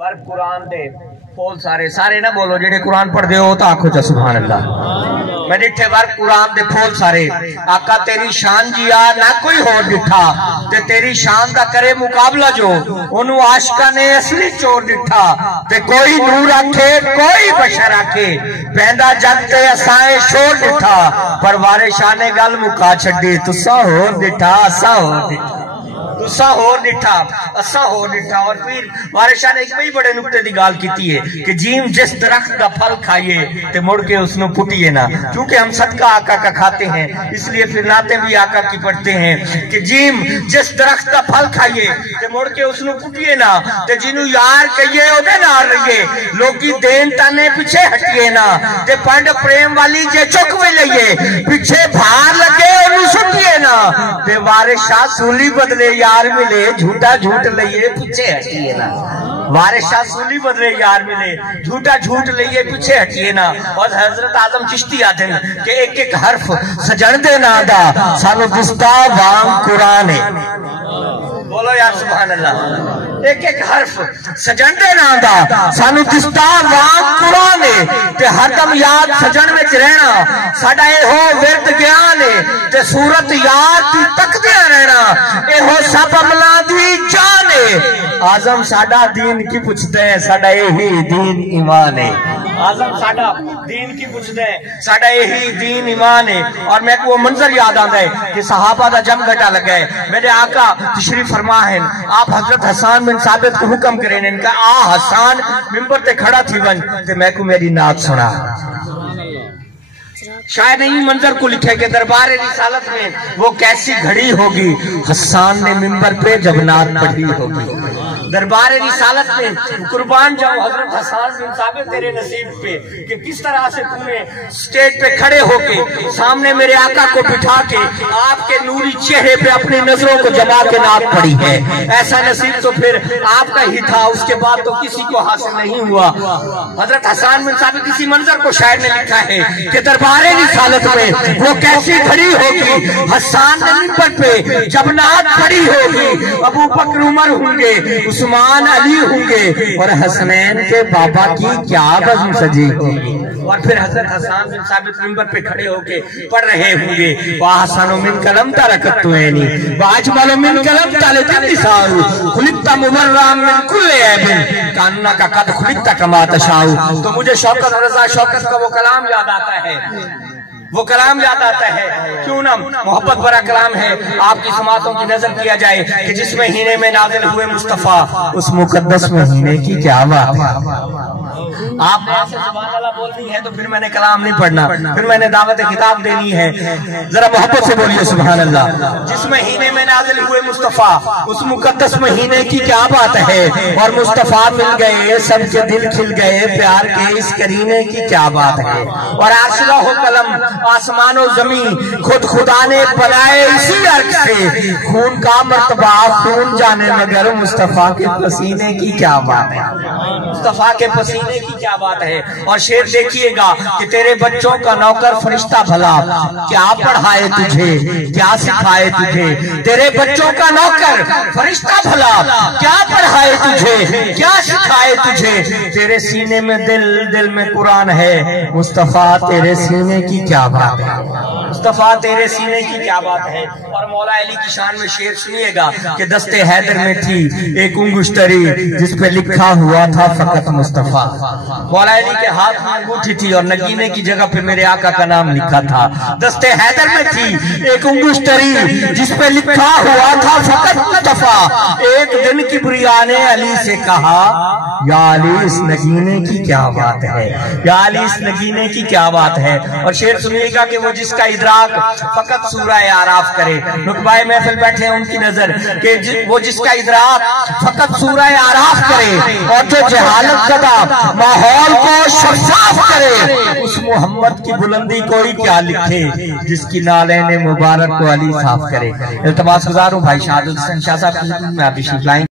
پر قرآن دے پول سارے نہ بولو جڑے قرآن پڑھ دے ہو تو آنکھو چا سبحان اللہ. میں ڈٹھے بار قرآن دے پھول سارے آقا تیری شان جیا نہ کوئی ہو ڈٹھا تے تیری شان دا کرے مقابلہ جو انہوں عاشقہ نے اصلی چور ڈٹھا تے کوئی نور آکھے کوئی بشر آکھے بہندہ جگتے اسائیں شور ڈٹھا پر وارے شانے گل مکا چھڑی تسا ہو ڈٹھا اسا ہو ڈٹھا تسا ہو ڈٹھا اسا ہو ڈٹھا. اور پھر وارشاہ نے ایک بڑی بڑے نکتے دی گال کیتی ہے کہ جیم جس درخت کا پھل کھائیے تے مڑ کے اس نو پھٹیے نا. چونکہ ہم صدقہ آقا کا کھاتے ہیں اس لیے پھر نعتیں بھی آقا کی پڑھتے ہیں کہ جیم جس درخت کا پھل کھائیے تے مڑ کے اس نو پھٹیے نا تے جنو یار کہیے او دے نال رہیے لوکی دین تانے پیچھے ہٹیے نا تے پنڈ پریم والی جے چک وے لئیے پیچھے بھار لگے انو سٹیے نا تے وارشاہ سولی بدلے یار ملے جھوٹا جھوٹ لئیے پیچھے ہٹیے نا. وارشاہ سولی بدلے یار ملے جھوٹا جھوٹ لئیے پیچھے ہٹیے نا. اور حضرت آدم چشتی آتے ہیں کہ ایک ایک حرف سجن دے نا دا سانو دستا وام قرآن ہے. بولو یا سبحان اللہ. ایک ایک حرف سجن دے نا دا سانو دستا وام قرآن ہے تے ہر دم یاد سجن میں رہنا ساڑا اے ہو ورد گیان ہے تے صورت یاد تی تک دیا رہنا اے ہو سب عملہ دی جان ہے. آزم ساڑا دین کی پوچھتے ہیں ساڑا یہی دین ایمان ہے. آزم ساڑا دین کی پوچھتے ہیں ساڑا یہی دین ایمان ہے. اور میں کو وہ منظر یاد آتا ہے کہ صحابہ دا جم گھٹا لگا ہے. میرے آقا تشریف فرما ہے آپ حضرت حسان بن ثابت کو حکم کریں ان کا آ حسان ممبر تے کھڑا تھی ون تے میں کو میری نعت سنا. شاید نہیں منظر کو لکھے کہ دربار رسالت میں وہ کیسی گھڑی ہوگی حسان نے ممبر پہ جب نعت پڑھی ہوگی. دربار رسالت میں قربان جاؤ حضرت حسان بن ثابت تیرے نصیب پہ کہ کس طرح سے تم نے سٹیج پہ کھڑے ہو کے سامنے میرے آقا کو بٹھا کے آپ کے نوری چہرے پہ اپنی نظروں کو جما کے نعت پڑھی ہے. ایسا نصیب تو پھر آپ کا ہی تھا اس کے بعد تو کسی کو حاصل نہیں ہوا. حضرت حسان بن ثابت اسی منظر کو شاعر نے لکھا ہے کہ دربار رسالت میں وہ کیسی کھڑی ہوگی حسان نے ممبر پہ جب نعت پڑھی ہوگی ابو بکر عمر ہوں گے عثمان علی ہوں گے اور حسنین کے بابا کی کیا بزم سجی ہوگی. اور پھر حضرت حسان بن ثابت ممبر پہ کھڑے ہو کے پڑھ رہے ہوں گے وَحَسَنُ مِنْ كَلَمْ تَرَكَتُّوَيْنِ وَأَجْمَلُ مِنْ كَلَمْ تَلِتَنِسَارُ خُلِقْتَ مُبَرَّامْ مِنْ كُلِّ عَيْبٍ كَأَنَّكَ قَدْ خُلِقْتَ كَمَا تَشَاءُ. تو مجھے شوکت رضا شوکت کا وہ کلام یاد آتا ہے وہ کلام یاد آتا ہے. کیوں نہ محبت بڑا کلام ہے. آپ کی سماعتوں کی نظر کیا جائے کہ جس مہینے میں نازل ہوئے مصطفیٰ اس مقدس مہینے کی کیا بات ہے. آپ نے ایسے سبحان اللہ بولنی ہے تو پھر میں نے کلام نہیں پڑھنا پھر میں نے دعوت خطاب دینی ہے. ذرا محبت سے بولیے سبحان اللہ. جس مہینے میں نازل ہوئے مصطفیٰ اس مقدس مہینے کی کیا بات ہے. اور مصطفیٰ مل گئے سب کے دل کھل گئے پیار کے اس کرینے کی کیا بات ہے. اور عرش و قلم آسمان و زمین خود خدا نے بنائے اسی عرق سے خون کا مرتبہ خون جانے مگر مصطفیٰ کے پسینے کی کیا بات ہے. مصطفیٰ کے پسینے کی کیا بات ہے. اور شعر دیکھیے گا کہ تیرے بچوں کا نوکر فرشتہ بھلا کیا پڑھائے تجھے کیا سکھائے تجھے. تیرے بچوں کا نوکر فرشتہ بھلا کیا پڑھائے تجھے کیا سکھائے تجھے. تیرے سینے میں دل میں قرآن ہے مصطفیٰ تیرے سینے کی کیا بات ہے. مصطفیٰ تیرے سینے کی کیا بات ہے. اور مولا علی کی شان میں شعر سنیے گا کہ دستے حیدر میں تھی ایک انگشتری جس پہ لکھا ہوا تھا فقط مصطفیٰ. مولا علی کے ہاتھ میں انگوٹھی تھی اور نگینے کی جگہ پہ میرے آقا کا نام لکھا تھا. دستے حیدر میں تھی ایک انگشتری جس پہ لکھا ہوا تھا فقط مصطفیٰ. ایک دن کبریا نے علی سے کہا یا علی اس نگینے کی کیا بات ہے یا علی اس نگینے کی کیا بات ہے. اور شعر سنیے گا کہ وہ جس کا ادراک فقط سورہ اعراف کرے. نقبائے محفل بیٹھے ہیں ان کی نظر کہ وہ جس کا ادراک فقط سورہ اعراف کرے اور جو جہالت زدہ ماحول کو شفاف کرے اس محمد کی بلندی کوئی کیا لکھے جس کی نالین مبارک کو علی صاف کرے. التماس گزار ہوں بھائی شہادت حسین شاہ صاحب میں آپ تشریف لائیں.